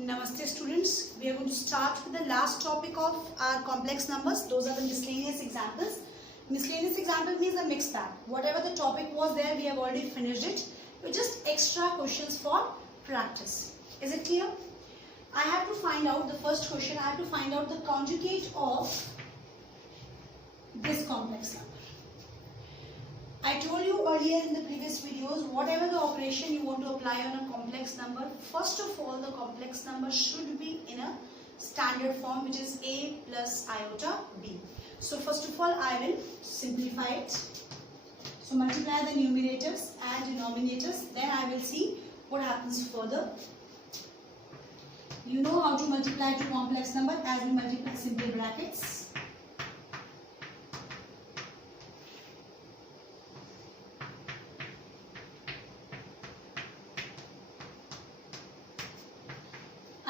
Namaste students, we are going to start with the last topic of our complex numbers. Those are the miscellaneous examples. Miscellaneous example means a mixed bag. Whatever the topic was there, we have already finished it. With just extra questions for practice. Is it clear? I have to find out the first question. I have to find out the conjugate of this complex number. I told you earlier in the previous videos, whatever the operation you want to apply on a complex number, first of all the complex number should be in a standard form, which is a plus iota b. So first of all I will simplify it. So multiply the numerators and denominators, then I will see what happens further. You know how to multiply two complex number as we multiply simple brackets.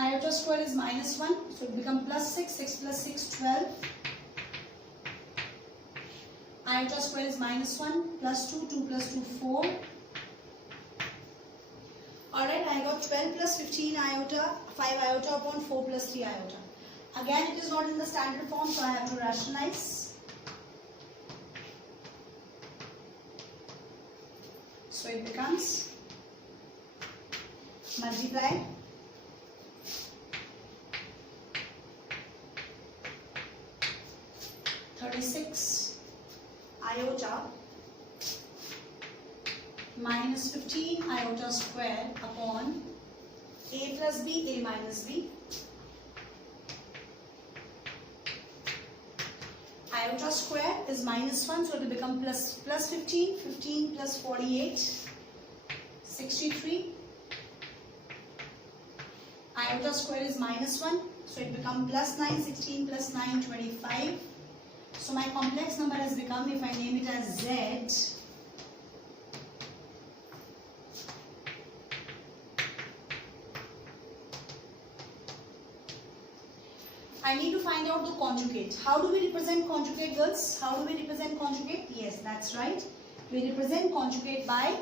Iota square is minus 1, so it becomes plus 6, 6 plus 6, 12. Iota square is minus 1, plus 2, 2 plus 2, 4. Alright, I got 12 plus 15 iota, 5 iota upon 4 plus 3 iota. Again, it is not in the standard form, so I have to rationalize. So it becomes multiply. Iota minus 15 iota square upon a plus b, a minus b. Iota square is minus 1, so it will become plus 15, 15 plus 48, 63. Iota square is minus 1, so it becomes plus 9, 16 plus 9, 25. So my complex number has become, if I name it as Z, I need to find out the conjugate. How do we represent conjugate, girls? How do we represent conjugate? Yes, that's right. We represent conjugate by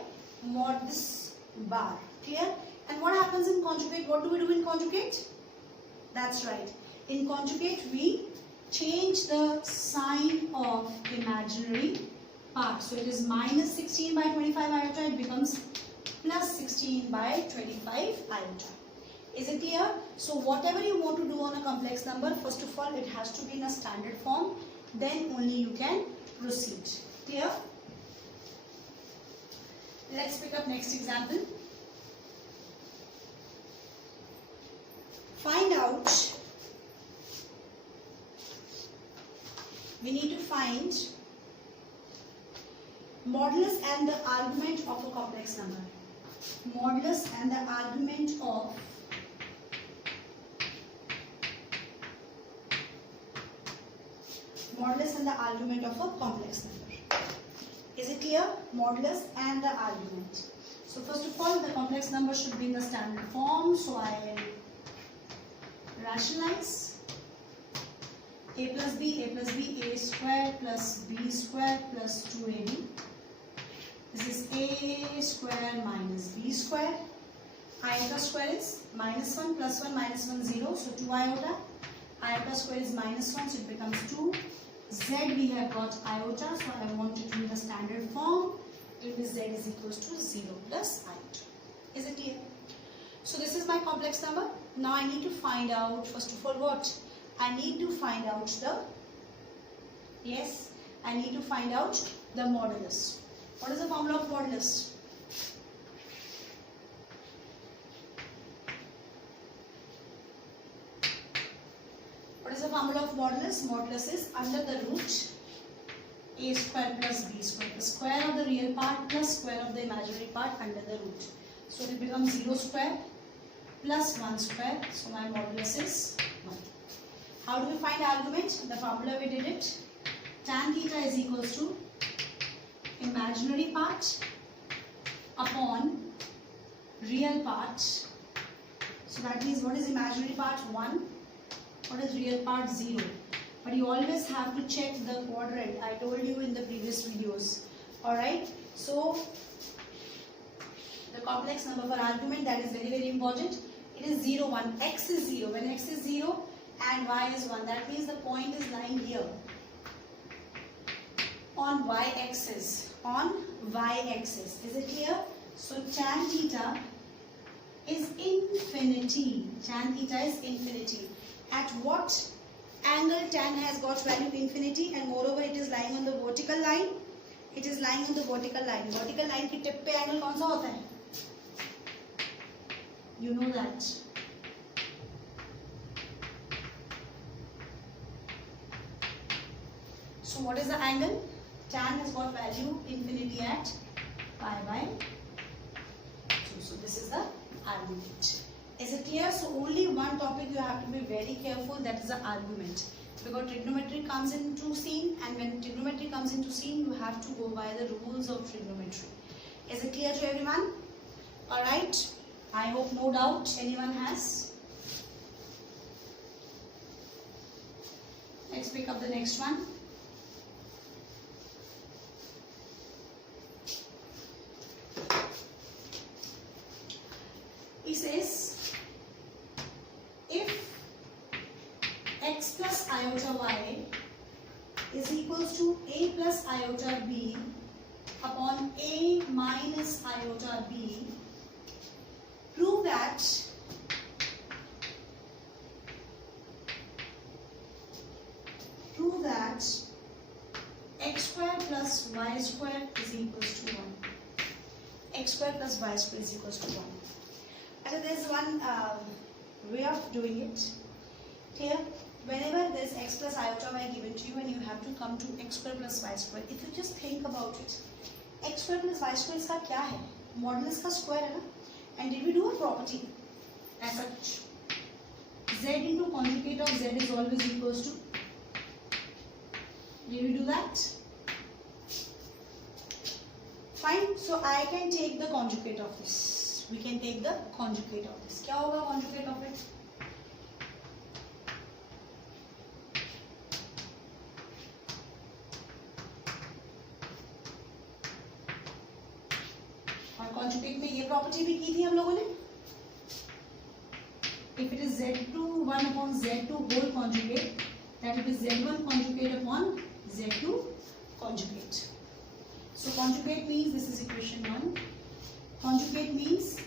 mod this bar. Clear? And what happens in conjugate? What do we do in conjugate? That's right. In conjugate, we change the sign of imaginary part. So it is minus 16 by 25 iota, it becomes plus 16 by 25 iota. Is it clear? So whatever you want to do on a complex number, first of all it has to be in a standard form, then only you can proceed. Clear? Let's pick up next example. Find out, we need to find modulus and the argument of a complex number. Modulus and the argument of a complex number. Is it clear? Modulus and the argument. So first of all, the complex number should be in the standard form. So I will rationalize. A plus b, a square plus b square plus 2ab. This is a square minus b square. Iota square is minus 1 plus 1 minus 1 0, so 2 iota. Iota square is minus 1, so it becomes 2. Z we have got iota, so I want it in the standard form. It is z is equals to 0 plus iota. Is it clear? So this is my complex number. Now I need to find out, first of all, what? I need to find out the, yes, I need to find out the modulus. What is the formula of modulus? What is the formula of modulus? Modulus is under the root a square plus b square. The square of the real part plus square of the imaginary part under the root. So it becomes 0 square plus 1 square. So my modulus is 1. How do we find argument? The formula we did it. Tan theta is equals to imaginary part upon real part. So that means what is imaginary part? 1. What is real part? 0. But you always have to check the quadrant. I told you in the previous videos. Alright. So the complex number for argument, that is very, very important. It is 0, 1. X is 0. When x is 0 and y is 1, that means the point is lying here on y-axis. On y-axis. Is it clear? So tan theta is infinity. Tan theta is infinity. At what angle tan has got value infinity, and moreover it is lying on the vertical line? It is lying on the vertical line. Vertical line की tip पे angle कौन सा होता है? You know that. So what is the angle? Tan has got value infinity at pi by 2. So this is the argument. Is it clear? So only one topic you have to be very careful, that is the argument. Because trigonometry comes into scene, and when trigonometry comes into scene, you have to go by the rules of trigonometry. Is it clear to everyone? Alright. I hope no doubt anyone has. Let's pick up the next one. He says, if x plus iota y is equals to a plus iota b upon a minus iota b, prove that x square plus y square is equals to 1. X square plus y square is equals to 1. And there is one way of doing it. Clear? Whenever there is x plus iota y given to you and you have to come to x square plus y square, if you just think about it, x square plus y square इसका क्या है? Modulus का square है ना? And did we do a property as such? Z into conjugate of z is always equals to. Did we do that? Fine. So I can take the conjugate of this. We can take the conjugate of this. क्या होगा conjugate of it? और conjugate में ये property भी की थी हम लोगों ने. If it is z1 upon z2 whole conjugate, that it is z1 conjugate upon z2 conjugate. So conjugate means, this is equation 1. Conjugate means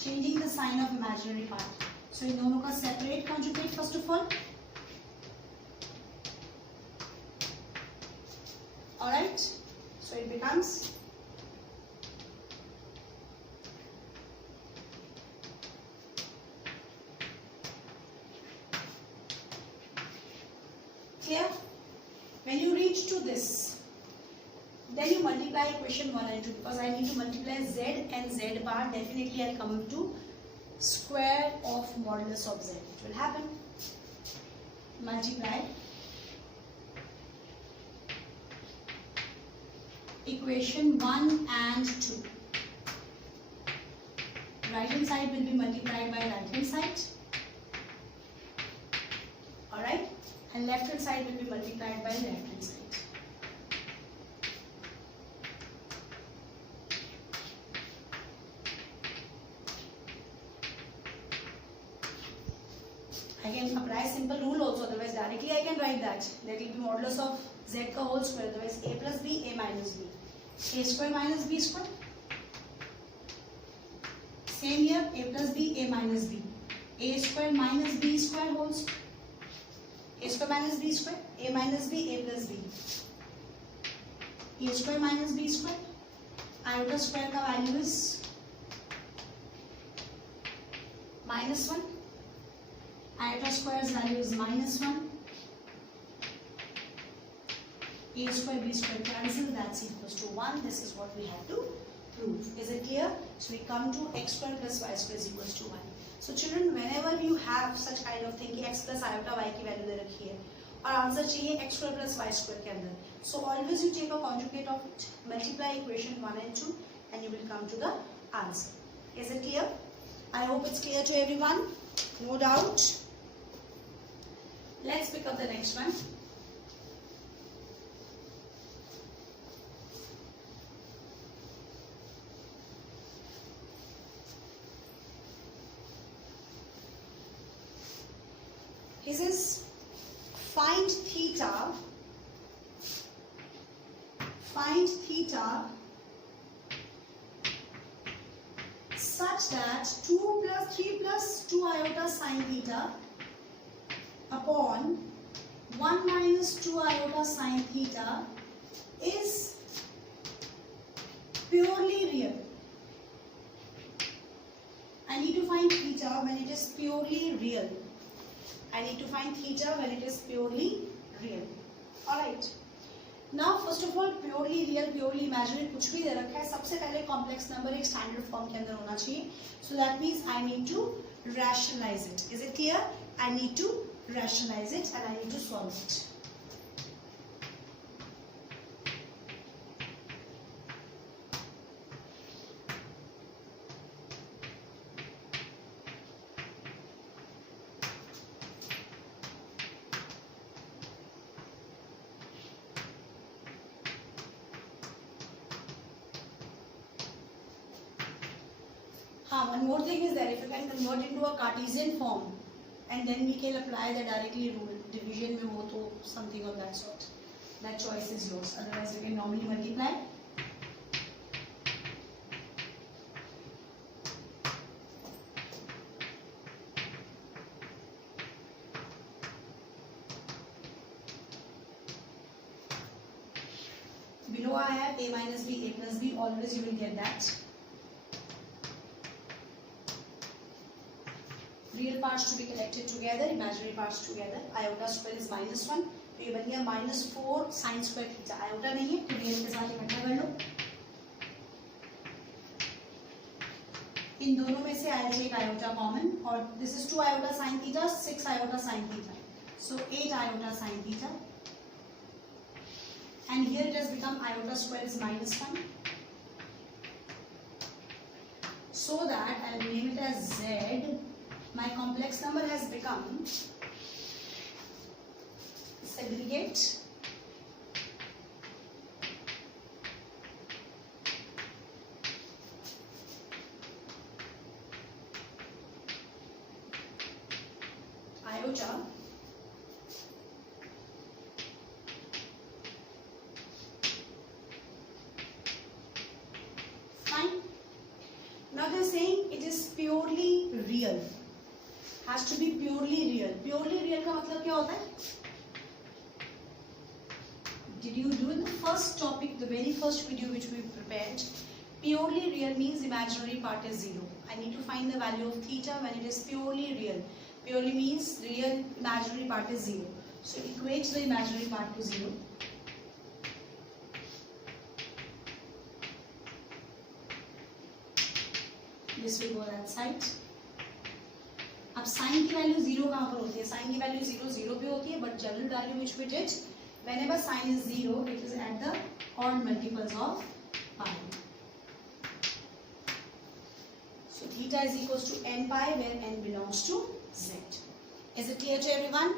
changing the sign of imaginary part. So इन दोनों का separate conjugate first of all. Alright. So it becomes clear? When you reach to this, then you multiply equation 1 and 2, because I need to multiply z and z bar. Definitely I'll come to square of modulus of z. It will happen. Multiply equation 1 and 2. Right hand side will be multiplied by right hand side. Alright? And left hand side will be multiplied by left hand side. I can apply simple rule also, otherwise directly I can write that. That will be modulus of z ka whole square, otherwise a plus b, a minus b. A square minus b square. Same here, a plus b, a minus b. A square minus b square whole square. A square minus b square, a minus b, a plus b. A square minus b square. Iota square का value is minus 1. Iota square's value is minus 1. A square b square cancel, that's equals to 1. This is what we have to prove. Is it clear? So we come to x square plus y square is equals to 1. So children, whenever you have such kind of thing कि x plus iota y की value दे रखी है और answer चाहिए x square plus y square के अंदर, so always you take a conjugate of it, multiply equation 1 and 2, and you will come to the answer. Is it clear? I hope it's clear to everyone. No doubt. Let's pick up the next one. His is find theta such that 2 plus 3 plus 2 iota sine theta upon 1 minus 2 iota sine theta is purely real. I need to find theta when it is purely real. Alright. Now first of all purely real, purely imaginary कुछ भी दे रखा है, सबसे पहले complex number एक standard form के अंदर होना चाहिए. So that means I need to rationalize it. Is it clear? I need to rationalize it and I need to solve it. One more thing is that if you can convert into a Cartesian form and then we can apply the directly rule, division में हो तो something of that sort. That choice is yours. Otherwise you can normally multiply. Below I have a minus b, a plus b. Always you will get that. Real parts to be collected together, imaginary parts together. Iota square is -1, तो ये बन गया -4 sin square theta. Iota नहीं है तो real के साथ इकट्ठा कर लो. इन दोनों में से I'll take iota common और this is 2 iota sin theta, 6 iota sin theta. So 8 iota sin theta. And here it has become iota square is -1. So that I'll name it as Z. My complex number has become segregate iota fine. Now they are saying it is purely real. Has to be purely real. Purely real का मतलब क्या होता है? Did you do in the first topic, the very first video which we prepared? Purely real means imaginary part is 0. I need to find the value of theta when it is purely real. Purely means real imaginary part is 0. So equate the imaginary part to 0. This will go that side. अब sign की value 0 कहाँ पर होती है? Sign की value 0 पे होती है, but general value which we did whenever sin is 0 it is at the odd multiples of pi. So theta is equals to n pi where n belongs to z. Is it clear to everyone?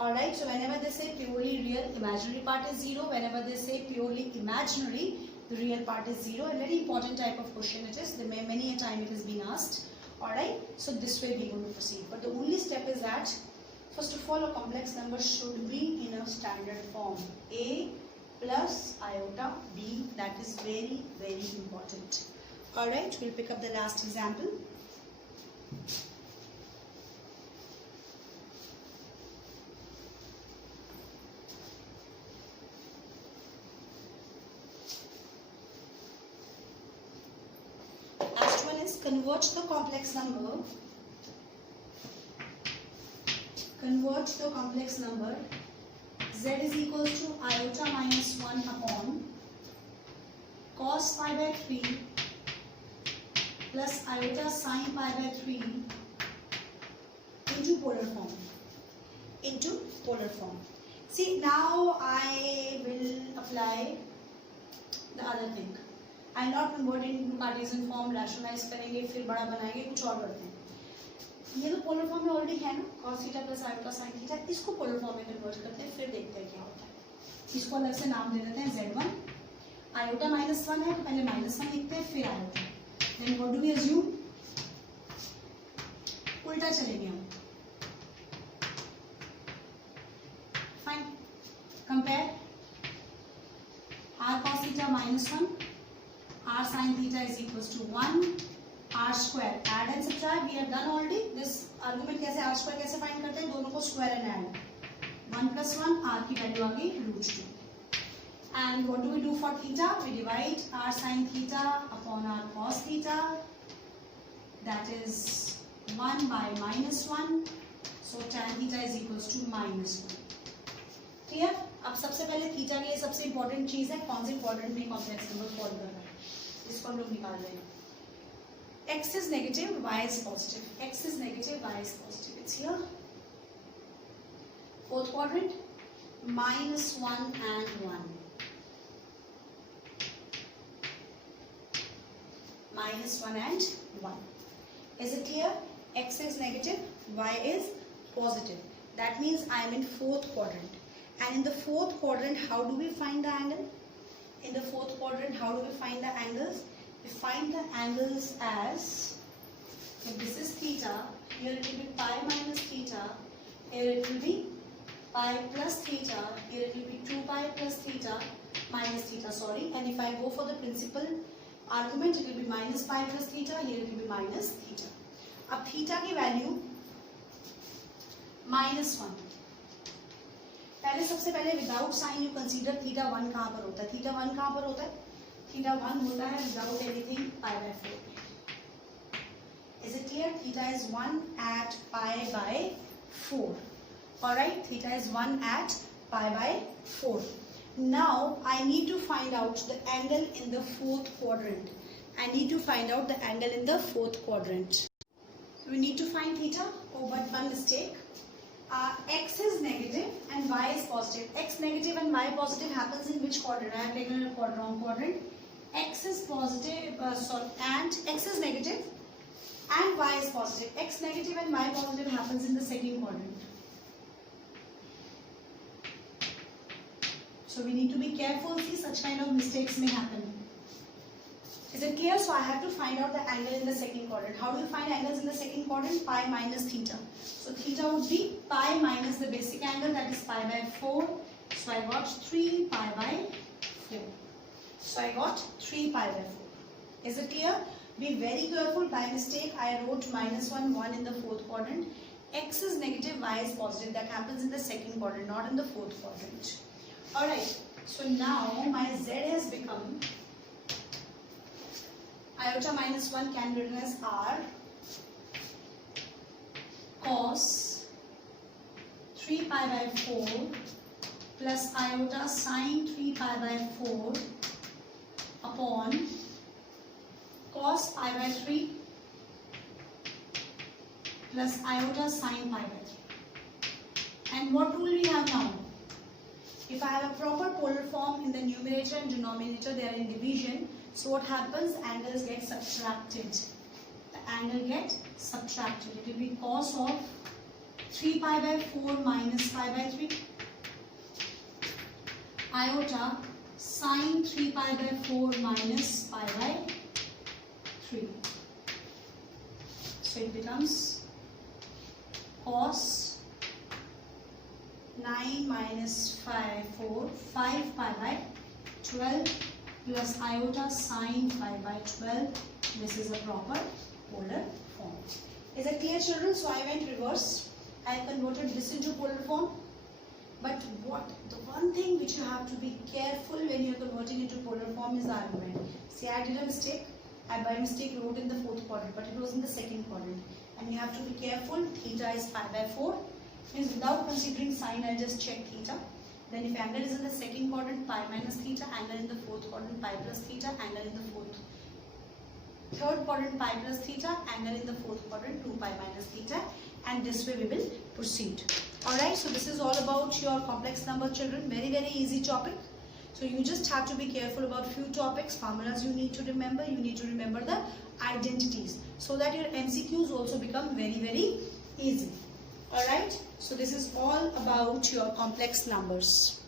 Alright, so whenever they say purely real, imaginary part is 0. Whenever they say purely imaginary, the real part is 0. A very important type of question it is. Many a time it has been asked. Alright, so this way we are going to proceed. But the only step is that, first of all, a complex number should be in a standard form. A plus iota b, that is very, very important. Alright, we'll pick up the last example. Convert the complex number z is equals to iota minus 1 upon cos pi by 3 plus iota sin pi by 3 into polar form. See, now I will apply the other thing. I will not convert it into Cartesian form, rationalize करेंगे, फिर बड़ा बनाएंगे, कुछ और करते हैं. ये तो पोलर फॉर्म में ऑलरेडी है ना, cos theta plus iota sine theta. इसको पोलर फॉर्म में कन्वर्ट करते हैं, फिर देखते हैं क्या होता है. इसको अलग से नाम दे देते हैं z1. आयोटा -1 है तो पहले -1 लिखते हैं, फिर iota. Then what do we assume? उल्टा चलेंगे हम. minus 1. R sin theta is equals to 1. R square. Add and subtract. We have done already. This argument कैसे R square कैसे find करते हैं? दोनों को square and add. 1 plus 1. R की value आ गई √2. And what do we do for theta? We divide R sin theta upon R cos theta. That is 1 by minus 1. So tan theta is equals to minus 1. Clear? अब सबसे पहले theta के लिए सबसे important चीज है कौन सी इंपॉर्टेंट में कॉम्प्लेक्स नंबर सॉल्व करना है इसको हम लोग निकाल रहे हैं x is negative y is positive x is negative y is positive it's here fourth quadrant -1 and 1 -1 and 1 is it clear x is negative y is positive that means I am in fourth quadrant. And in the fourth quadrant, how do we find the angle? In the fourth quadrant, how do we find the angles? We find the angles as, if this is theta, here it will be pi minus theta, here it will be pi plus theta, here it will be 2 pi plus theta minus theta, sorry. And if I go for the principal argument, it will be minus pi plus theta, here it will be minus theta. अब theta की value -1. पहले सबसे पहले without sign you consider theta 1 कहाँ पर होता है theta 1 कहाँ पर होता है थीटा 1 होता है without anything pi by 4 is it clear theta is 1 at pi by 4 alright theta is 1 at pi by 4 now I need to find out the angle in the fourth quadrant I need to find out the angle in the fourth quadrant we need to find theta but one mistake x is negative and y is positive. X negative and y positive happens in which quadrant? I have taken a wrong quadrant. X is positive, and x is negative and y is positive. X negative and y positive happens in the second quadrant. So we need to be careful. See, such kind of mistakes may happen. Is it clear? So I have to find out the angle in the second quadrant. How do you find angles in the second quadrant? Pi minus theta. So theta would be pi minus the basic angle, that is pi by 4. So I got 3 pi by 4. So I got 3 pi by 4. Is it clear? Be very careful. By mistake I wrote -1, 1 in the fourth quadrant. X is negative, y is positive. That happens in the second quadrant, not in the fourth quadrant. Alright. So now my z has become iota minus 1 can be written as r cos 3 pi by 4 plus iota sin 3 pi by 4 upon cos pi by 3 plus iota sin pi by 3. And what rule we have now? If I have a proper polar form in the numerator and denominator, they are in division. So what happens? Angles get subtracted. The angle get subtracted. It will be cos of 3 pi by 4 minus pi by 3. Iota sin 3 pi by 4 minus pi by 3. So it becomes cos 9 minus 5 pi by 12 plus iota sine 5 by 12. This is a proper polar form. Is that clear, children? So I went reverse. I converted this into polar form. But the one thing which you have to be careful when you are converting into polar form is the argument. See, I did a mistake. I by mistake wrote in the fourth quadrant, but it was in the second quadrant. And you have to be careful. Theta is pi by 4. Means without considering sine, I'll just check theta. Then if angle is in the second quadrant, pi minus theta, angle in the fourth quadrant, pi plus theta, angle in the third quadrant, pi plus theta, angle in the fourth quadrant, 2 pi minus theta, and this way we will proceed. Alright, so this is all about your complex number, children. Very, very easy topic. So you just have to be careful about few topics, formulas you need to remember. You need to remember the identities so that your MCQs also become very, very easy. Alright, so this is all about your complex numbers.